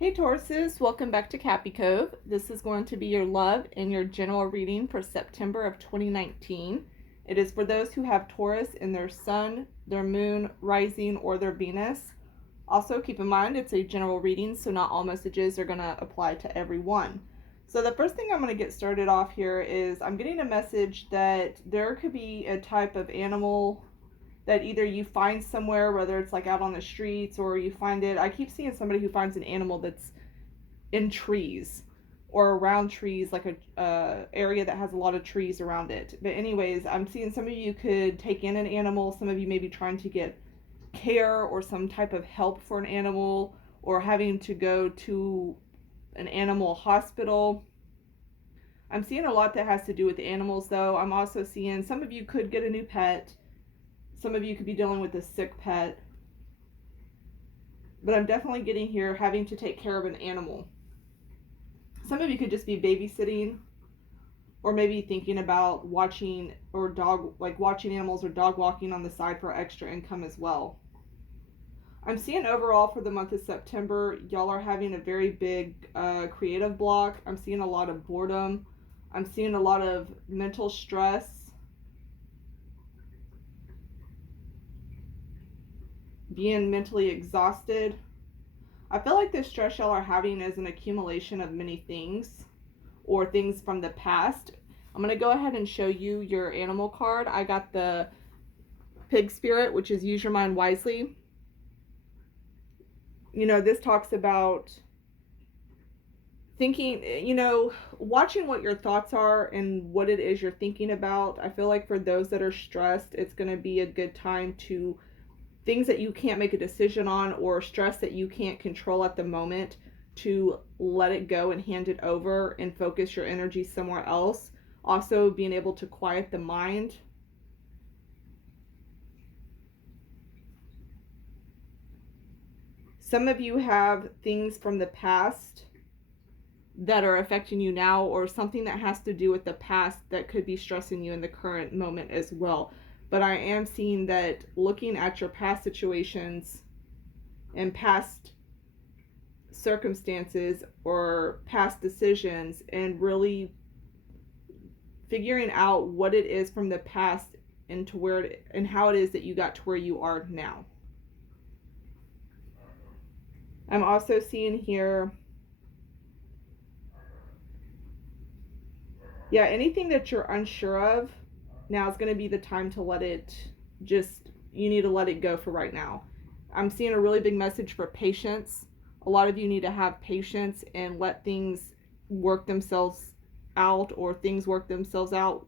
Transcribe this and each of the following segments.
Hey Tauruses, welcome back to Cappy Cove. This is going to be your love and your general reading for September of 2019. It is for those who have Taurus in their sun, their moon, rising, or their Venus. Also, keep in mind it's a general reading, so not all messages are going to apply to everyone. So, the first thing I'm going to get started off here is I'm getting a message that there could be a type of animal that either you find somewhere, whether it's like out on the streets or you find it. I keep seeing somebody who finds an animal that's in trees or around trees, like a area that has a lot of trees around it. But anyways, I'm seeing some of you could take in an animal. Some of you may be trying to get care or some type of help for an animal, or having to go to an animal hospital. I'm seeing a lot that has to do with the animals, though. I'm also seeing some of you could get a new pet. Some of you could be dealing with a sick pet. But I'm definitely getting here having to take care of an animal. Some of you could just be babysitting, or maybe thinking about watching watching animals or dog walking on the side for extra income as well. I'm seeing overall for the month of September, y'all are having a very big creative block. I'm seeing a lot of boredom. I'm seeing a lot of mental stress. Being mentally exhausted. I feel like the stress y'all are having is an accumulation of many things or things from the past. I'm going to go ahead and show you your animal card. I got the pig spirit, which is use your mind wisely. This talks about thinking, watching what your thoughts are and what it is you're thinking about. I feel like for those that are stressed, it's going to be a good time to things that you can't make a decision on or stress that you can't control at the moment, to let it go and hand it over and focus your energy somewhere else. Also, being able to quiet the mind. Some of you have things from the past that are affecting you now, or something that has to do with the past that could be stressing you in the current moment as well. But I am seeing that looking at your past situations and past circumstances or past decisions, and really figuring out what it is from the past and to where and how it is that you got to where you are now. I'm also seeing here, anything that you're unsure of, now is going to be the time to let it you need to let it go for right now. I'm seeing a really big message for patience. A lot of you need to have patience and let things work themselves out, or things work themselves out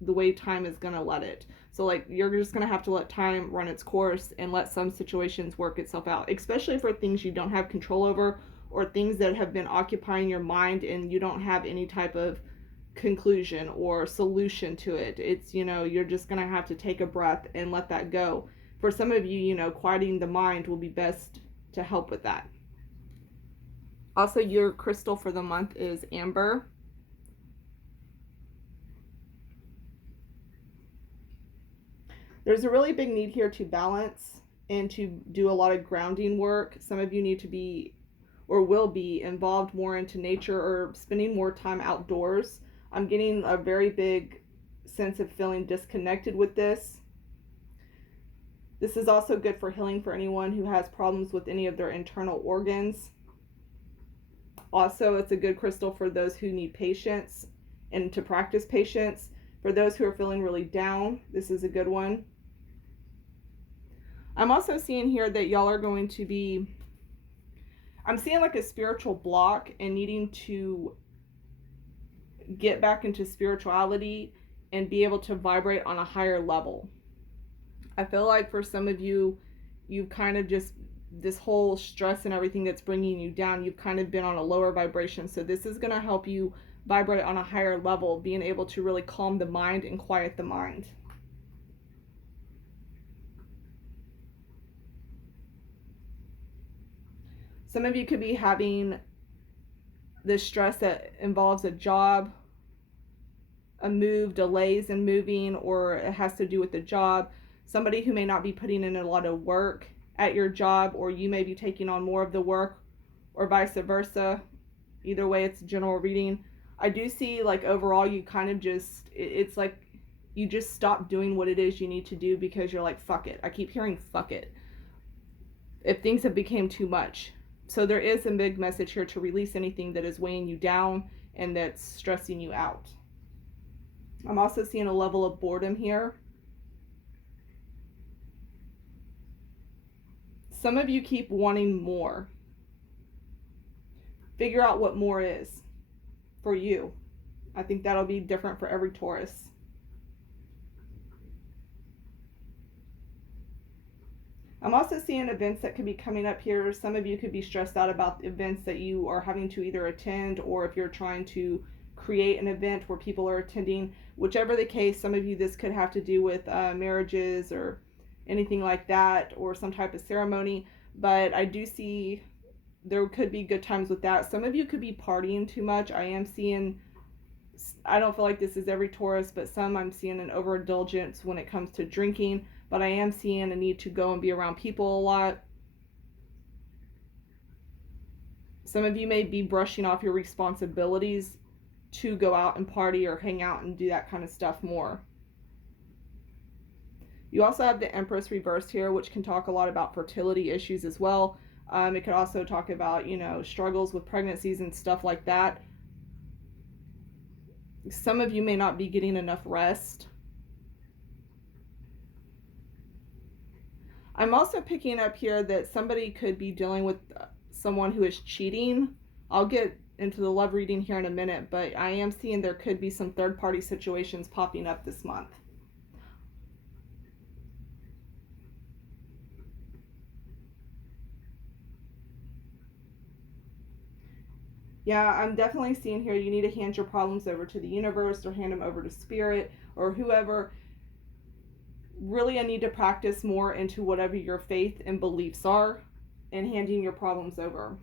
the way time is going to let it. So you're just going to have to let time run its course and let some situations work itself out, especially for things you don't have control over, or things that have been occupying your mind and you don't have any type of conclusion or solution to it. It's, you're just going to have to take a breath and let that go. For some of you, quieting the mind will be best to help with that. Also, your crystal for the month is amber. There's a really big need here to balance and to do a lot of grounding work. Some of you need to be or will be involved more into nature or spending more time outdoors. I'm getting a very big sense of feeling disconnected with this. This is also good for healing for anyone who has problems with any of their internal organs. Also, it's a good crystal for those who need patience and to practice patience. For those who are feeling really down, this is a good one. I'm also seeing here that y'all are going to be, I'm seeing like a spiritual block and needing to get back into spirituality and be able to vibrate on a higher level. I feel like for some of you, you've kind of just, this whole stress and everything that's bringing you down, you've kind of been on a lower vibration. So this is going to help you vibrate on a higher level, being able to really calm the mind and quiet the mind. Some of you could be having this stress that involves a job, a move, delays in moving, or it has to do with the job. Somebody who may not be putting in a lot of work at your job, or you may be taking on more of the work, or vice versa. Either way, it's a general reading. I do see, like, overall, you kind of just, it's like you just stop doing what it is you need to do because you're like, fuck it. I keep hearing fuck it. If things have become too much. So there is a big message here to release anything that is weighing you down and that's stressing you out. I'm also seeing a level of boredom here. Some of you keep wanting more. Figure out what more is for you. I think that'll be different for every Taurus. I'm also seeing events that could be coming up here. Some of you could be stressed out about events that you are having to either attend, or if you're trying to create an event where people are attending. Whichever the case, some of you, this could have to do with marriages or anything like that, or some type of ceremony. But I do see there could be good times with that. Some of you could be partying too much. I am seeing, I don't feel like this is every Taurus, but some I'm seeing an overindulgence when it comes to drinking. But I am seeing a need to go and be around people a lot. Some of you may be brushing off your responsibilities to go out and party or hang out and do that kind of stuff more. You also have the Empress reversed here, which can talk a lot about fertility issues as well. It could also talk about, struggles with pregnancies and stuff like that. Some of you may not be getting enough rest. I'm also picking up here that somebody could be dealing with someone who is cheating. I'll get into the love reading here in a minute, but I am seeing there could be some third-party situations popping up this month. Yeah, I'm definitely seeing here you need to hand your problems over to the universe or hand them over to spirit or whoever. Really, I need to practice more into whatever your faith and beliefs are and handing your problems over.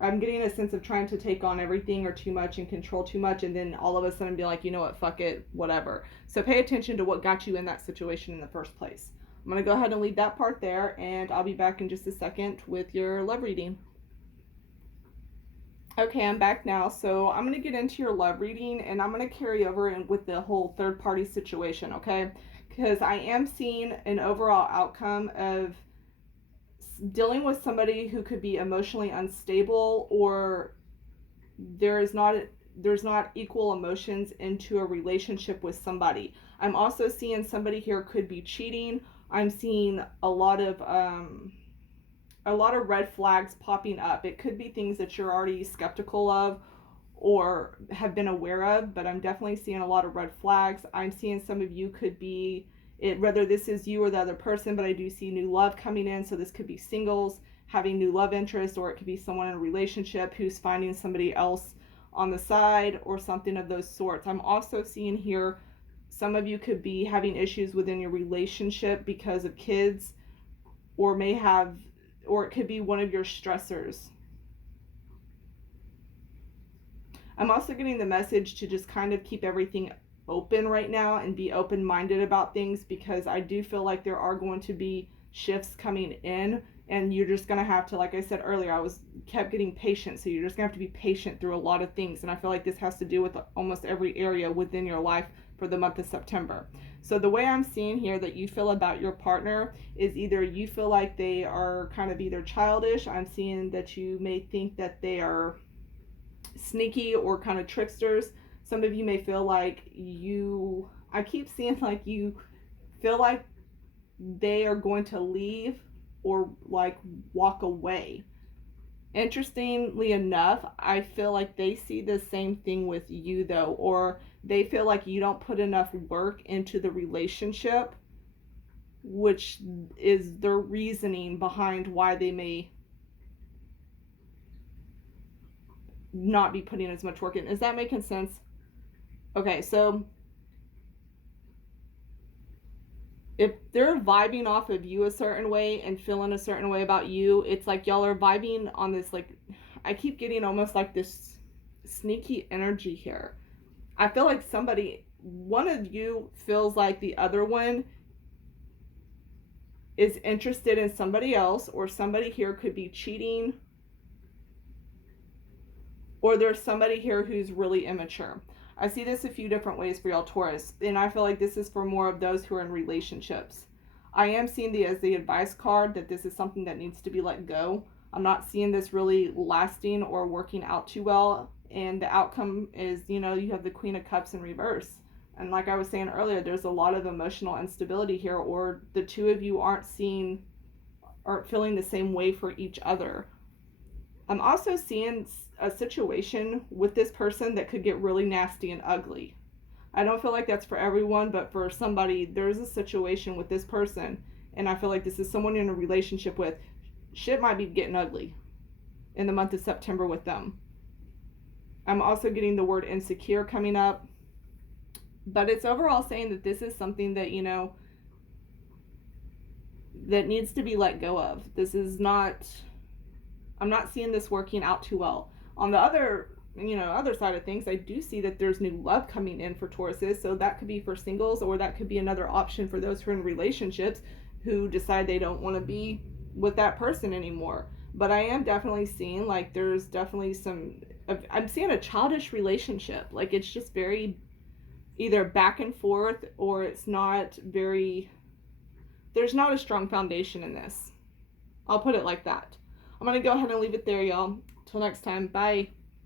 I'm getting a sense of trying to take on everything or too much and control too much, and then all of a sudden be like, you know what, fuck it, whatever. So pay attention to what got you in that situation in the first place. I'm going to go ahead and leave that part there, and I'll be back in just a second with your love reading. Okay, I'm back now. So I'm going to get into your love reading, and I'm going to carry over with the whole third party situation, okay? Because I am seeing an overall outcome of dealing with somebody who could be emotionally unstable, or there's not equal emotions into a relationship with somebody. I'm also seeing somebody here could be cheating. I'm seeing a lot of red flags popping up. It could be things that you're already skeptical of or have been aware of, but I'm definitely seeing a lot of red flags. I'm seeing some of you could be it, whether this is you or the other person, but I do see new love coming in. So this could be singles having new love interest, or it could be someone in a relationship who's finding somebody else on the side or something of those sorts. I'm also seeing here some of you could be having issues within your relationship because of kids, or it could be one of your stressors. I'm also getting the message to just kind of keep everything open right now and be open-minded about things, because I do feel like there are going to be shifts coming in, and you're just going to have to, like I said earlier, I kept getting patient, so you're just going to have to be patient through a lot of things, and I feel like this has to do with almost every area within your life for the month of September. So the way I'm seeing here that you feel about your partner is either you feel like they are kind of either childish. I'm seeing that you may think that they are sneaky or kind of tricksters. Some of you may feel like I keep seeing like you feel like they are going to leave or like walk away. Interestingly enough, I feel like they see the same thing with you though, or they feel like you don't put enough work into the relationship, which is their reasoning behind why they may not be putting as much work in. Is that making sense? Okay, so if they're vibing off of you a certain way and feeling a certain way about you, it's like y'all are vibing on this, like, I keep getting almost like this sneaky energy here. I feel like one of you feels like the other one is interested in somebody else, or somebody here could be cheating or there's somebody here who's really immature. I see this a few different ways for y'all Taurus, and I feel like this is for more of those who are in relationships. I am seeing as the advice card that this is something that needs to be let go. I'm not seeing this really lasting or working out too well, and the outcome is, you have the Queen of Cups in reverse. And like I was saying earlier, there's a lot of emotional instability here, or the two of you aren't feeling the same way for each other. I'm also seeing a situation with this person that could get really nasty and ugly. I don't feel like that's for everyone, but for somebody, there's a situation with this person, and I feel like this is someone you're in a relationship with. Shit might be getting ugly in the month of September with them. I'm also getting the word insecure coming up, but it's overall saying that this is something that, that needs to be let go of. I'm not seeing this working out too well. On the other side of things, I do see that there's new love coming in for Tauruses, so that could be for singles, or that could be another option for those who are in relationships who decide they don't want to be with that person anymore. But I am definitely seeing like there's definitely I'm seeing a childish relationship. Like it's just very either back and forth, or it's not very, there's not a strong foundation in this. I'll put it like that. I'm going to go ahead and leave it there, y'all. Till next time. Bye.